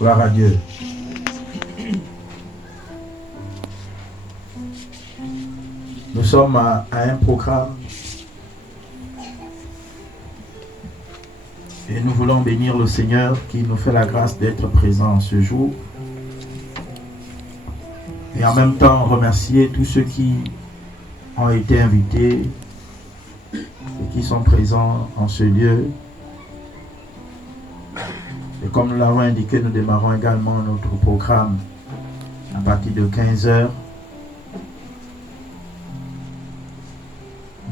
Gloire à Dieu. Nous sommes à un programme et nous voulons bénir le Seigneur qui nous fait la grâce d'être présent ce jour et en même temps remercier tous ceux qui ont été invités et qui sont présents en ce lieu. Et comme nous l'avons indiqué, nous démarrons également notre programme à partir de 15h.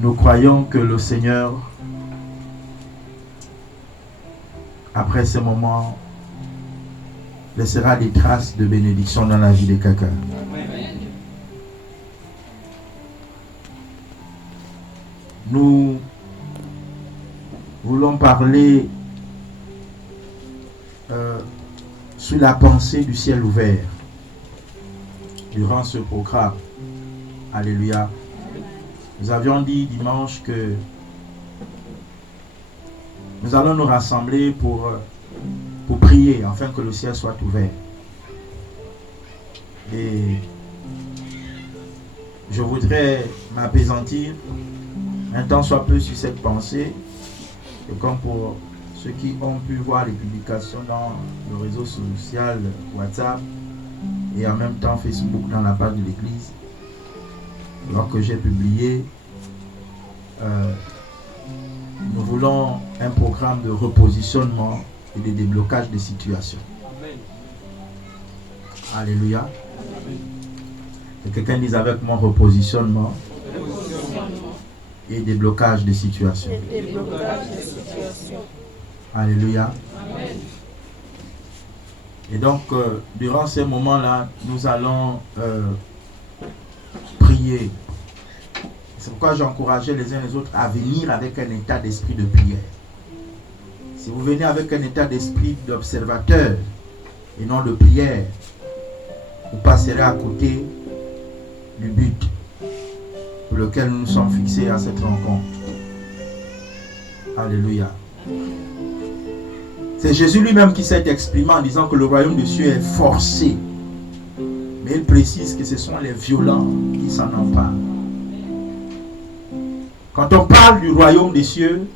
Nous croyons que le Seigneur, après ce moment, laissera des traces de bénédiction dans la vie de quelqu'un. Nous voulons parler sur la pensée du ciel ouvert durant ce programme. Alléluia. Nous avions dit dimanche que nous allons nous rassembler pour prier afin que le ciel soit ouvert. Et je voudrais m'apaisantir un temps soit peu sur cette pensée. Et comme pour ceux qui ont pu voir les publications dans le réseau social WhatsApp et en même temps Facebook dans la page de l'église, alors que j'ai publié, nous voulons un programme de repositionnement et de déblocage des situations. Amen. Alléluia. Amen. Que quelqu'un dise avec moi repositionnement et déblocage des situations. Alléluia. Amen. Et donc, durant ces moments-là, nous allons prier. C'est pourquoi j'encourageais les uns les autres à venir avec un état d'esprit de prière. Si vous venez avec un état d'esprit d'observateur et non de prière, vous passerez à côté du but pour lequel nous nous sommes fixés à cette rencontre. Alléluia. C'est Jésus lui-même qui s'est exprimé en disant que le royaume des cieux est forcé. Mais il précise que ce sont les violents qui s'en emparent. Quand on parle du royaume des cieux,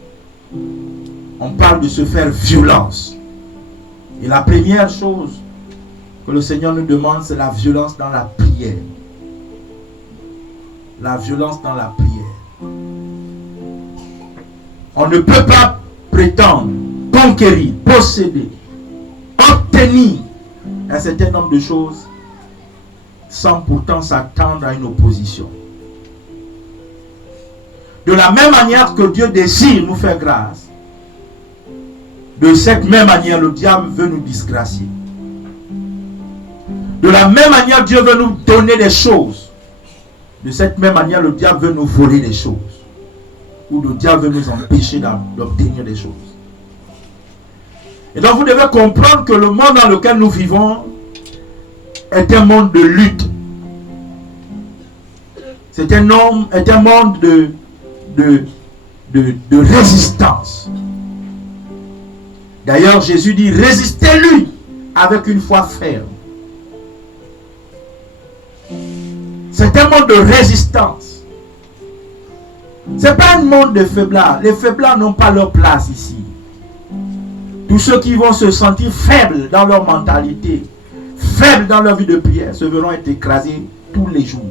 on parle de se faire violence. Et la première chose que le Seigneur nous demande, c'est la violence dans la prière. La violence dans la prière. On ne peut pas prétendre conquérir, posséder, obtenir un certain nombre de choses sans pourtant s'attendre à une opposition. De la même manière que Dieu désire nous faire grâce, de cette même manière le diable veut nous disgracier. De la même manière Dieu veut nous donner des choses. De cette même manière le diable veut nous voler des choses. Ou le diable veut nous empêcher d'obtenir des choses. Et donc vous devez comprendre que le monde dans lequel nous vivons est un monde de lutte. C'est un monde de résistance. D'ailleurs, Jésus dit, résistez-lui avec une foi ferme. C'est un monde de résistance. Ce n'est pas un monde de faiblards. Les faiblards n'ont pas leur place ici. Tous ceux qui vont se sentir faibles dans leur mentalité, faibles dans leur vie de prière, se verront être écrasés tous les jours.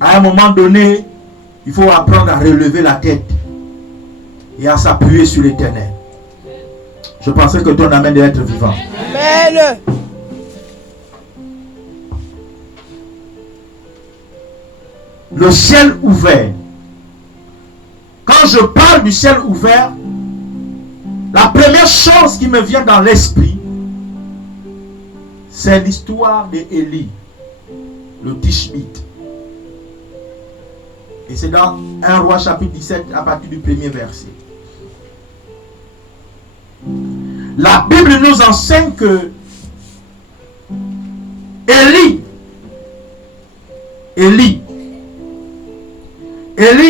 À un moment donné, il faut apprendre à relever la tête et à s'appuyer sur l'Éternel. Je pensais que ton amen devait être vivant. Amen. Le ciel ouvert. Quand je parle du ciel ouvert, la première chose qui me vient dans l'esprit, c'est l'histoire d'Élie, le Tishbite. Et c'est dans 1 Roi chapitre 17 à partir du premier verset. La Bible nous enseigne que Élie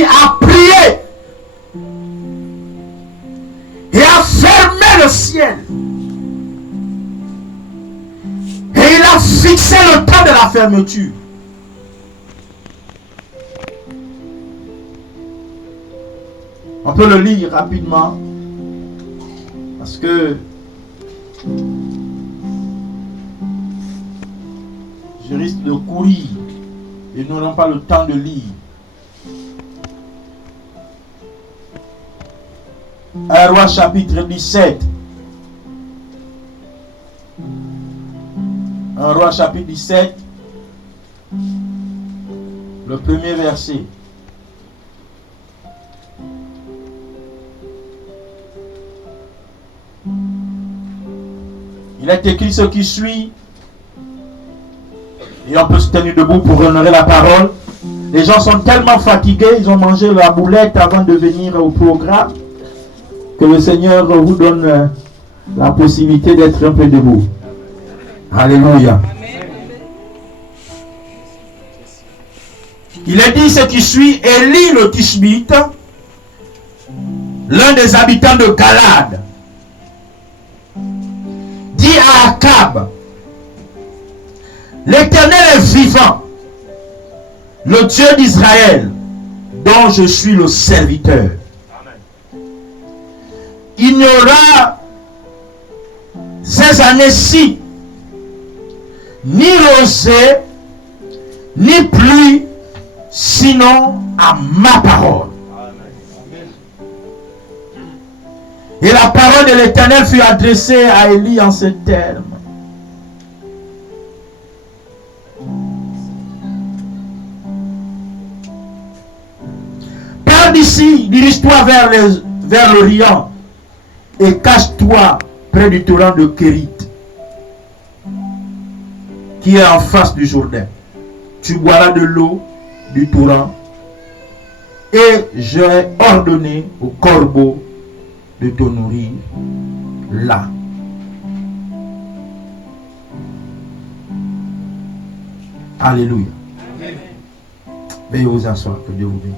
a prié et a fermé le ciel c'est le temps de la fermeture. On peut le lire rapidement parce que je risque de courir et nous n'aurons pas le temps de lire. 1 Roi chapitre 17. 1 Roi chapitre 17, le premier verset. Il est écrit ce qui suit, et on peut se tenir debout pour honorer la parole. Les gens sont tellement fatigués, ils ont mangé la boulette avant de venir au programme, que le Seigneur vous donne la possibilité d'être un peu debout. Alléluia. Il est dit ce qui suit, Élie le Tishbite, l'un des habitants de Galade, dit à Akab, l'Éternel est vivant, le Dieu d'Israël, dont je suis le serviteur. Il n'y aura ces années-ci ni rosée, ni pluie, sinon à ma parole. Et la parole de l'Éternel fut adressée à Élie en ces termes. Pars d'ici, dirige-toi vers l'Orient et cache-toi près du torrent de Kérit, qui est en face du Jourdain. Tu boiras de l'eau du torrent et j'aurai ordonné au corbeau de te nourrir là. Alléluia. Veuillez vous asseoir, que Dieu vous bénisse.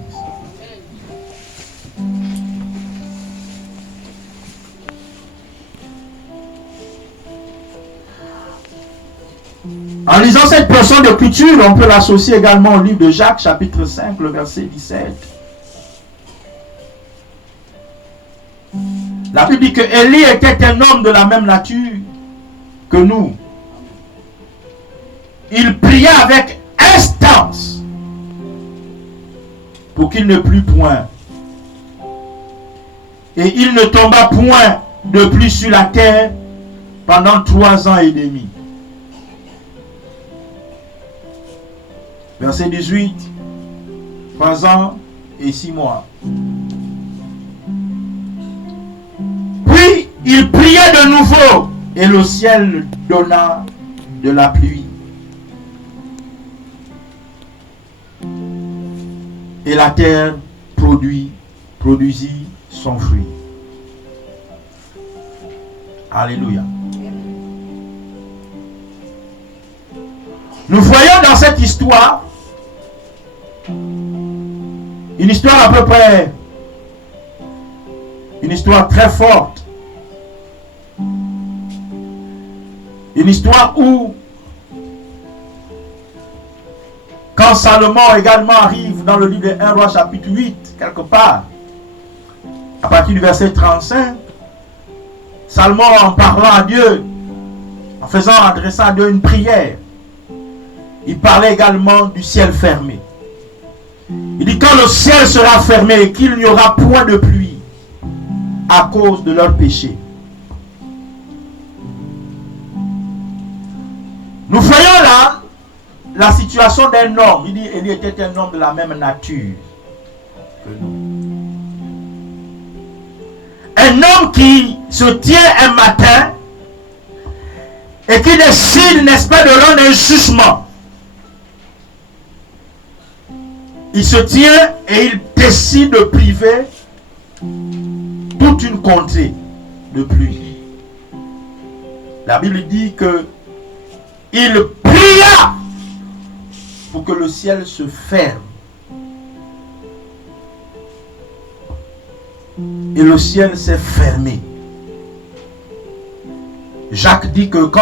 En lisant cette portion de d'écriture, on peut l'associer également au livre de Jacques, chapitre 5, le verset 17. La Bible dit que Élie était un homme de la même nature que nous. Il pria avec instance pour qu'il ne plût point. Et il ne tomba point de pluie sur la terre pendant 3 ans et demi. Verset 18, 3 ans et 6 mois. Puis il pria de nouveau et le ciel donna de la pluie. Et la terre produisit son fruit. Alléluia. Nous voyons dans cette histoire une histoire à peu près, une histoire très forte. Une histoire où, quand Salomon également arrive dans le livre de 1 Roi chapitre 8, quelque part, à partir du verset 35, Salomon, en parlant à Dieu, en adressant à Dieu une prière, il parlait également du ciel fermé. Il dit quand le ciel sera fermé et qu'il n'y aura point de pluie à cause de leur péché. Nous voyons là la situation d'un homme. Il dit Élie était un homme de la même nature que nous. Un homme qui se tient un matin et qui décide, n'est-ce pas, de rendre un jugement. Il se tient et il décide de priver toute une contrée de pluie. La Bible dit que il pria pour que le ciel se ferme. Et le ciel s'est fermé. Jacques dit que quand